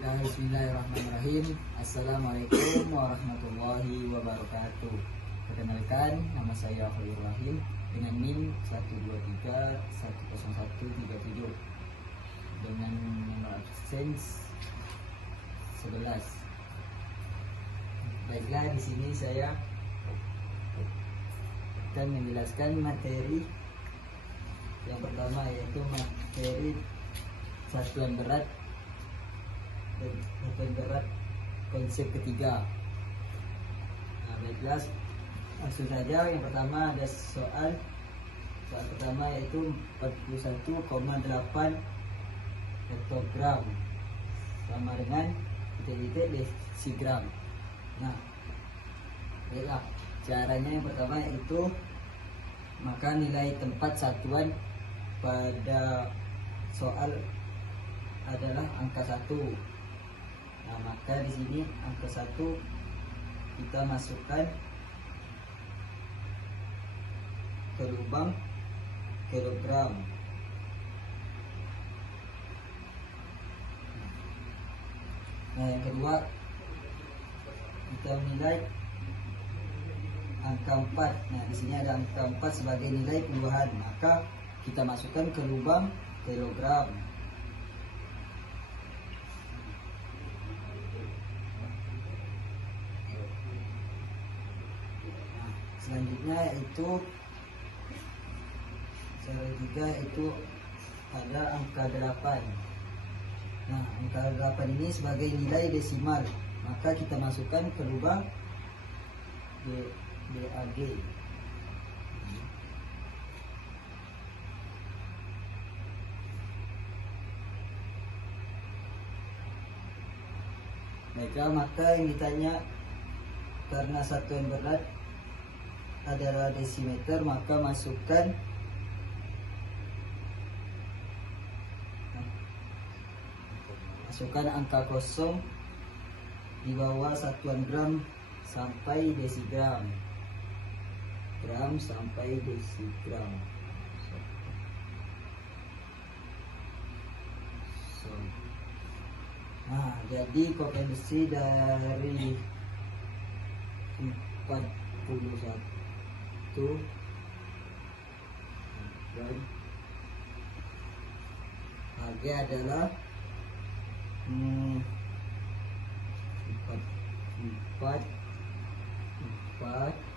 Bismillahirrahmanirrahim. Assalamualaikum warahmatullahi wabarakatuh. Perkenalkan, nama saya Khalil Rahim dengan NIM 123-10137 dengan nomor absen 11. Baiklah, di sini saya akan menjelaskan materi yang pertama, yaitu materi satuan berat konsep ketiga. Nah, baiklah, langsung saja. Yang pertama ada soal pertama, yaitu 41,8 hektogram sama dengan titik desigram. Nah, baiklah, caranya yang pertama yaitu maka nilai tempat satuan pada soal adalah angka 1. Nah, maka di sini angka 1 kita masukkan ke lubang kilogram. Nah, yang kedua kita nilai angka 4. Nah, di sini ada angka 4 sebagai nilai puluhan, maka kita masukkan ke lubang kilogram. Selanjutnya yaitu cara ketiga, yaitu ada angka 8. Nah, angka 8 ini sebagai nilai desimal, maka kita masukkan ke lubang DAG. Baiklah, maka yang ditanya karena satuan berat adalah desimeter, maka masukkan angka kosong di bawah satuan gram sampai desigram. Gram sampai desigram. Nah, jadi koefisien dari 41 dan HG adalah 4 1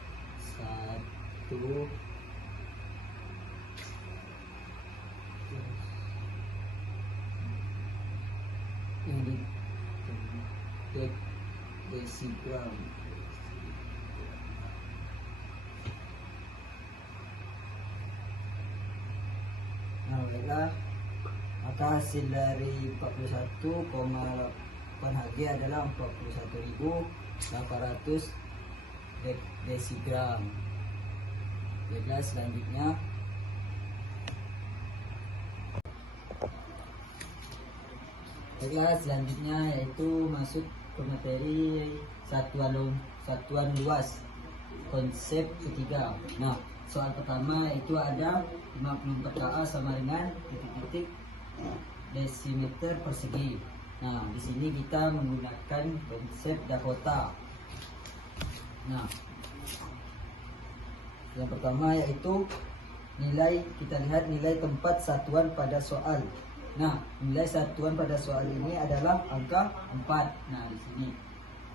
ini desigram. Nah, baiklah, maka hasil dari 41,8 Hg adalah 41.800 desigram. Baiklah, selanjutnya yaitu masuk ke materi satuan luas konsep ketiga. Nah, soal pertama itu ada 54 KA sama dengan titik-titik desimeter persegi. Nah, di sini kita menggunakan konsep Dakota. Nah, yang pertama yaitu kita lihat nilai tempat satuan pada soal. Nah, nilai satuan pada soal ini adalah angka 4. Nah, di sini.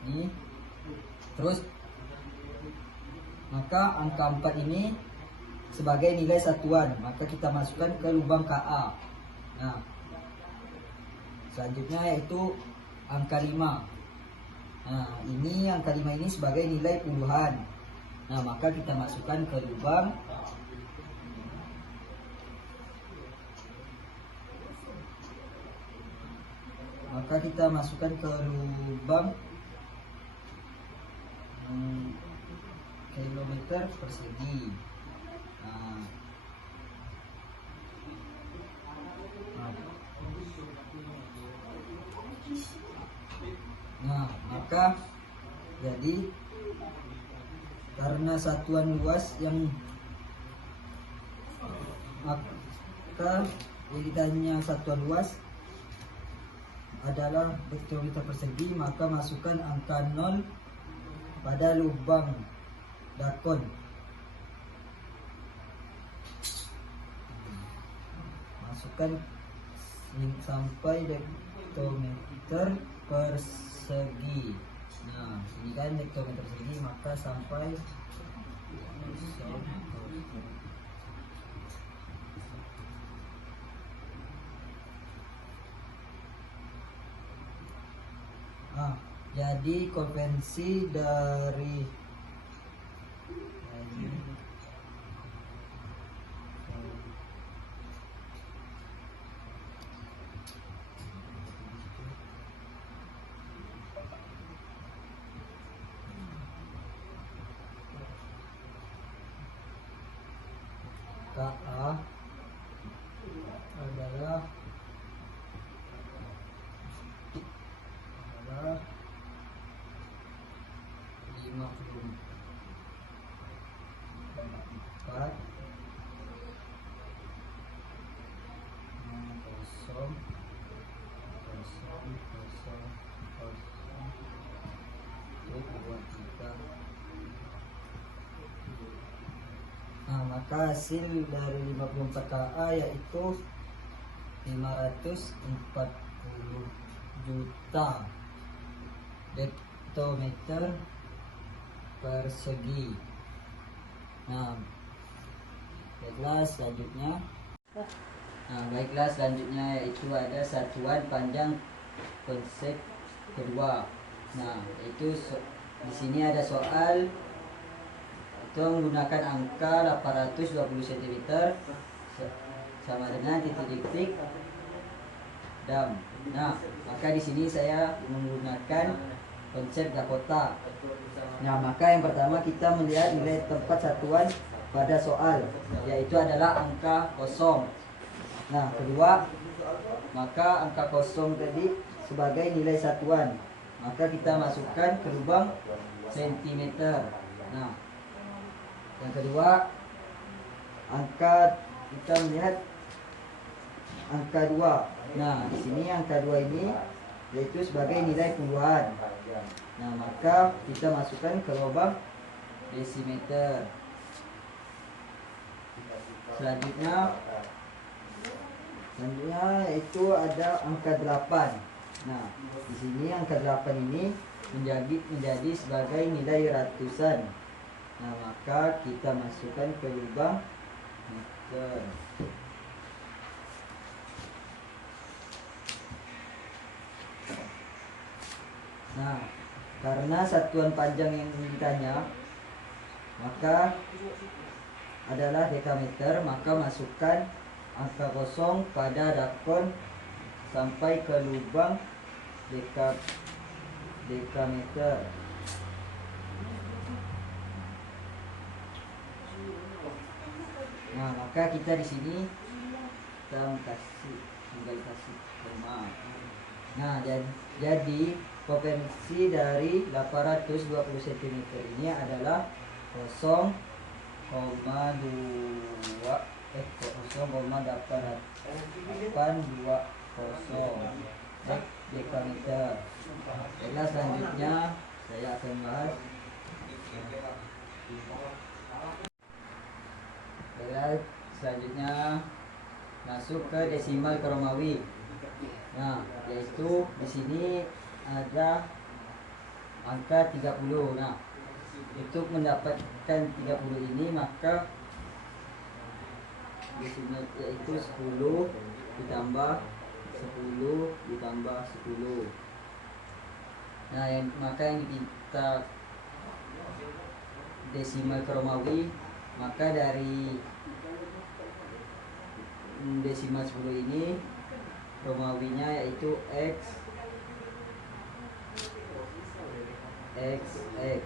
Ini. Terus maka angka 4 ini sebagai nilai satuan, maka kita masukkan ke lubang KA. Nah, selanjutnya yaitu angka 5. Nah, ini angka 5 ini sebagai nilai puluhan. Nah, maka kita masukkan ke lubang kilometer persegi. Nah, maka jadi karena satuan luas yang maka yang ditanya satuan luas adalah kilometer persegi, maka masukkan angka 0 pada lubang dakon. Masukkan sampai hektometer persegi. Nah, ini kan hektometer persegi, maka sampai jadi konvensi dari KA adalah 54 maka hasil dari 54 KA yaitu 540 juta hektometer persegi. Nah, baiklah selanjutnya yaitu ada satuan panjang konsep kedua. Nah, itu di sini ada soal itu menggunakan angka 820 cm sama dengan titik-titik dam. Nah, maka di sini saya menggunakan konsep Dakota. Nah, maka yang pertama kita melihat nilai tempat satuan pada soal, yaitu adalah angka kosong. Nah, kedua, maka angka kosong tadi sebagai nilai satuan, maka kita masukkan ke lubang sentimeter. Nah, yang kedua, kita melihat angka 2. Nah, di sini angka 2 ini yaitu sebagai nilai puluhan. Nah, maka kita masukkan ke lubang desimeter. Selanjutnya itu ada angka 8. Nah, di sini angka 8 ini menjadi sebagai nilai ratusan. Nah, maka kita masukkan ke lubang meter. Nah, karena satuan panjang yang ditanya maka adalah dekameter, maka masukkan angka kosong pada dakon sampai ke lubang dekameter. Nah, maka kita di sini tinggal kasih koma. Nah, jadi potensi dari 820 cm ini adalah 0,820 dekameter. Baiklah, selanjutnya saya akan bahas masuk ke desimal ke Romawi. Nah, yaitu di sini ada angka 30. Nah, untuk mendapatkan 30 ini maka desimal yaitu 10 ditambah 10 ditambah 10. Nah, maka yang kita desimal ke Romawi, maka dari desimal 10 ini Romawinya yaitu X. Nah,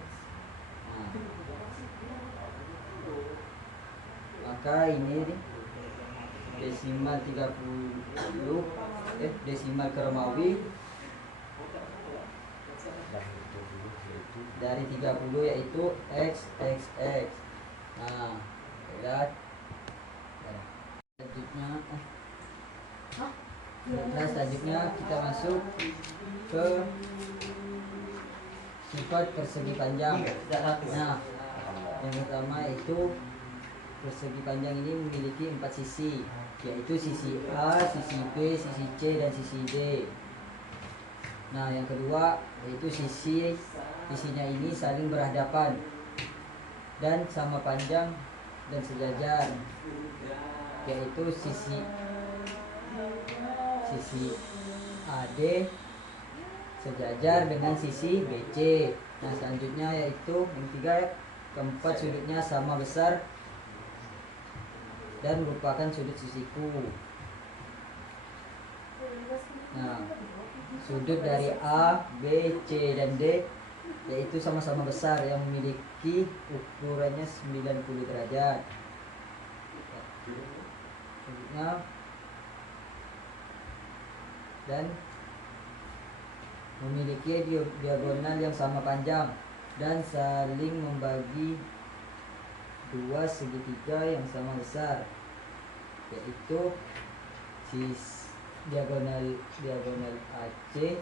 maka ini desimal 30 desimal ke Romawi dari 30 yaitu XXX. Nah, lihat selanjutnya Nah, selanjutnya kita masuk ke sifat persegi panjang. Nah, yang pertama itu persegi panjang ini memiliki 4 sisi, yaitu sisi A, sisi B, sisi C, dan sisi D. Nah, yang kedua yaitu sisinya ini saling berhadapan dan sama panjang dan sejajar, yaitu sisi AD sejajar dengan sisi BC. Nah, selanjutnya yaitu yang ketiga, keempat sudutnya sama besar dan merupakan sudut sisiku. Nah, sudut dari A, B, C, dan D yaitu sama-sama besar yang memiliki ukurannya 90 derajat. Sudutnya dan memiliki diagonal yang sama panjang dan saling membagi dua segitiga yang sama besar, yaitu diagonal AC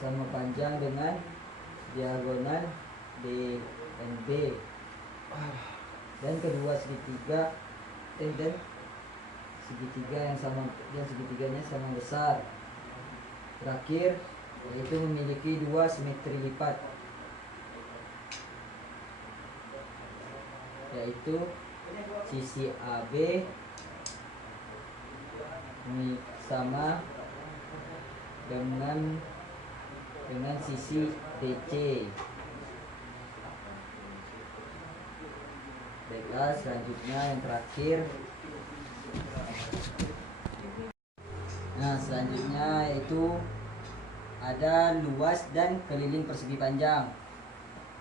sama panjang dengan diagonal D dan B, dan kedua segitiga dan segitiganya sama besar. Terakhir yaitu memiliki dua simetri lipat, yaitu sisi AB sama dengan sisi DC. Baiklah, selanjutnya yang terakhir. Nah, selanjutnya yaitu ada luas dan keliling persegi panjang.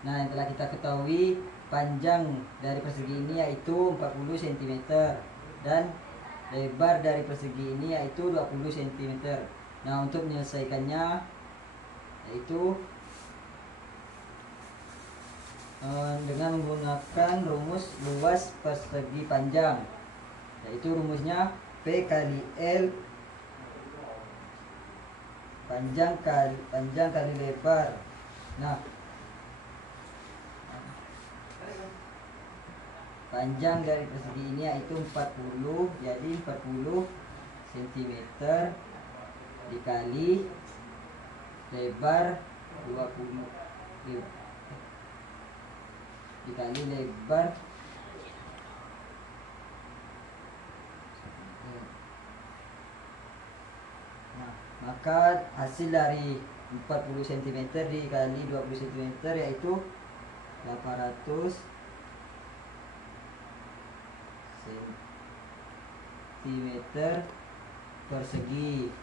Nah, yang telah kita ketahui, panjang dari persegi ini yaitu 40 cm dan lebar dari persegi ini yaitu 20 cm. Nah, untuk menyelesaikannya yaitu dengan menggunakan rumus luas persegi panjang, yaitu rumusnya P kali L panjang kali lebar. Nah, panjang dari persegi ini yaitu 40, jadi 40 cm dikali lebar 20 dikali lebar maka hasil dari 40 cm dikali 20 cm yaitu 800 cm persegi.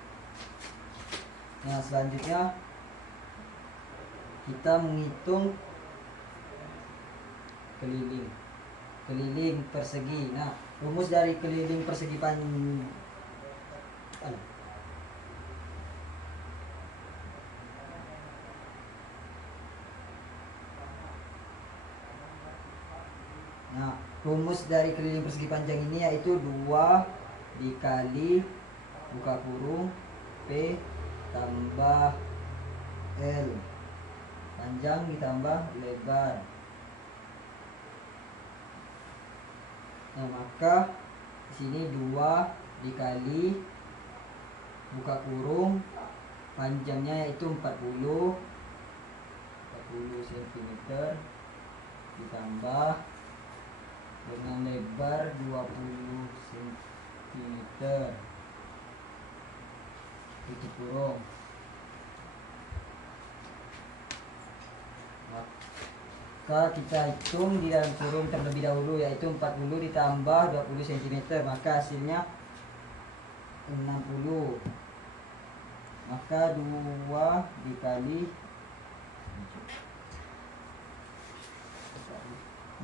Nah, selanjutnya kita menghitung keliling persegi. Nah, rumus dari keliling persegi Nah, rumus dari keliling persegi panjang ini yaitu 2 dikali buka kurung P tambah L panjang ditambah lebar. Nah, maka di sini 2 dikali buka kurung panjangnya yaitu 40 cm ditambah dengan lebar 20 cm tutup kurung. Maka kita hitung di dalam kurung terlebih dahulu, yaitu 40 ditambah 20 cm, maka hasilnya 60. Maka 2 dikali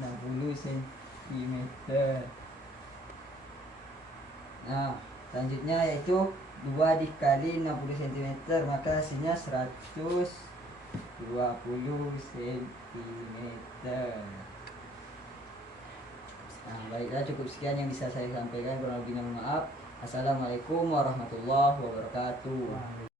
60 cm. Nah, selanjutnya yaitu 2 dikali 60 cm, maka hasilnya 120 cm. Nah, baiklah, cukup sekian yang bisa saya sampaikan, kurang lebihnya mohon maaf. Assalamualaikum warahmatullahi wabarakatuh.